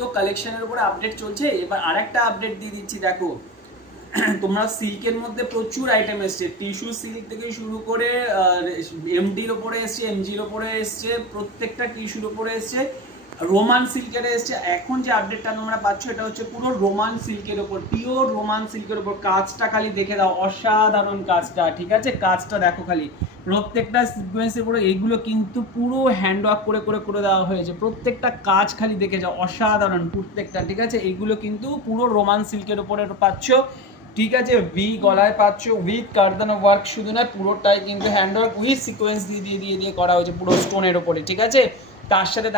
তো কালেকশনের উপরে আপডেট চলছে। এবার আরেকটা আপডেট দিয়ে দিচ্ছি, দেখো তোমরা সিল্কের মধ্যে প্রচুর আইটেম এসছে, টিস্যু সিল্ক থেকে শুরু করে এমডির ওপরে এসছে, এমজির ওপরে এসছে, প্রত্যেকটা টিস্যুর ওপরে এসছে, রোমান সিল্কের এসছে। এখন যে আপডেটটা তোমরা পাচ্ছ এটা হচ্ছে পুরো রোমান সিল্কের ওপর, পিওর রোমান সিল্কের ওপর। কাজটা খালি দেখে দাও, অসাধারণ কাজটা, ঠিক আছে? কাজটা দেখো খালি, প্রত্যেকটা সিকোয়েন্সের পুরো এইগুলো কিন্তু পুরো হ্যান্ডওয়ার্ক করে করে করে দেওয়া হয়েছে। প্রত্যেকটা কাজ খালি দেখে যাও, অসাধারণ প্রত্যেকটা, ঠিক আছে? এইগুলো কিন্তু পুরো রোমান সিল্কের ওপরে পাচ্ছ, ঠিক আছে? ভি গলায় পাচ্ছ, উইথ কার্দানা ওয়ার্ক শুধু না, পুরোটাই কিন্তু হ্যান্ডওয়ার্ক উইথ সিকোয়েন্স দিয়ে দিয়ে দিয়ে দিয়ে করা হয়েছে পুরো স্টোনের ওপরে, ঠিক আছে? তার সাথে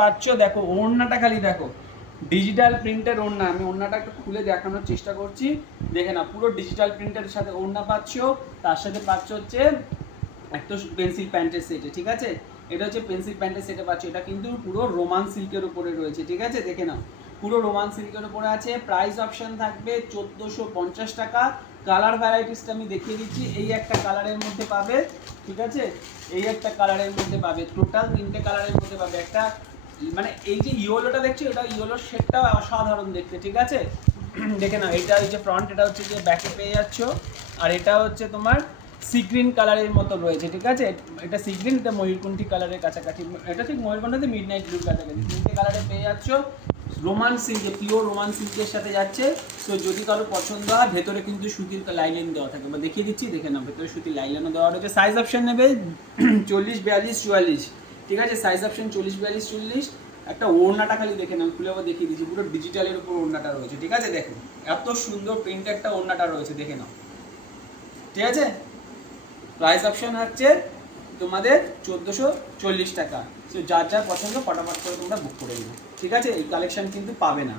পাচ্ছ, দেখো ওড়নাটা খালি দেখো, ডিজিটাল প্রিন্টের ওড়না। আমি ওড়নাটা একটু খুলে দেখানোর চেষ্টা করছি, দেখে না, পুরো ডিজিটাল প্রিন্টের সাথে ওড়না পাচ্ছ। তার সাথে পাচ্ছ হচ্ছে একটা পেন্সিল প্যান্টের সেটে, ঠিক আছে? এটা হচ্ছে পেন্সিল প্যান্টের সেটে পাচ্ছ, এটা কিন্তু পুরো রোমান সিল্কের উপরে রয়েছে, ঠিক আছে? দেখে নাও, পুরো রোমান সিল্কের উপরে আছে। প্রাইস অপশন থাকবে 1450 টাকা। কালার ভ্যারাইটিসটা আমি দেখিয়ে দিচ্ছি, এই একটা কালারের মধ্যে পাবে, ঠিক আছে? এই একটা কালারের মধ্যে পাবে, টোটাল 3টে কালারের মধ্যে পাবে। একটা মানে এই যে ইয়েলোটা দেখছো, এটা ইয়েলোর শেডটা অসাধারণ দেখতে, ঠিক আছে? দেখে নাও, এটা হচ্ছে ফ্রন্ট, এটা হচ্ছে যে ব্যাকে পেয়ে যাচ্ছ, আর এটা হচ্ছে তোমার সি গ্রিন কালারের মতো রয়েছে, ঠিক আছে? এটা সি গ্রিন, এটা ময়ূরকণ্ঠী কালারের কাছাকাছি, এটা ঠিক ময়ূরকণ্ঠীতে মিড নাইট ব্লুর কাছাকাছি, 3টে কালারে পেয়ে যাচ্ছ। রোমান সিল্ক, পিওর রোমান সিল্কের সাথে যাচ্ছে। তো যদি কারো পছন্দ হয়, ভেতরে কিন্তু সুতির লাইলেন দেওয়া থাকে, বা দেখিয়ে দিচ্ছি, দেখে নাও, ভেতরে সুতির লাইলেনও দেওয়া রয়েছে। সাইজ অপশন নেবে 40, 42, 44, ঠিক আছে? Size option 40, 42, 40। একটা ওড়নাটা খালি দেখে নাও, খুলে আবার দেখিয়ে দিচ্ছি, পুরো ডিজিটালের উপর ওড়নাটা রয়েছে, ঠিক আছে? দেখো এত সুন্দর প্রিন্ট একটা ওড়নাটা রয়েছে, দেখে নাও, ঠিক আছে? প্রাইস অপশন হচ্ছে তোমাদের 1440 টাকা। তো যার যার পছন্দ ফটাফট করে তোমরা বুক করে নিও, ঠিক আছে? এই কালেকশন কিন্তু পাবে না।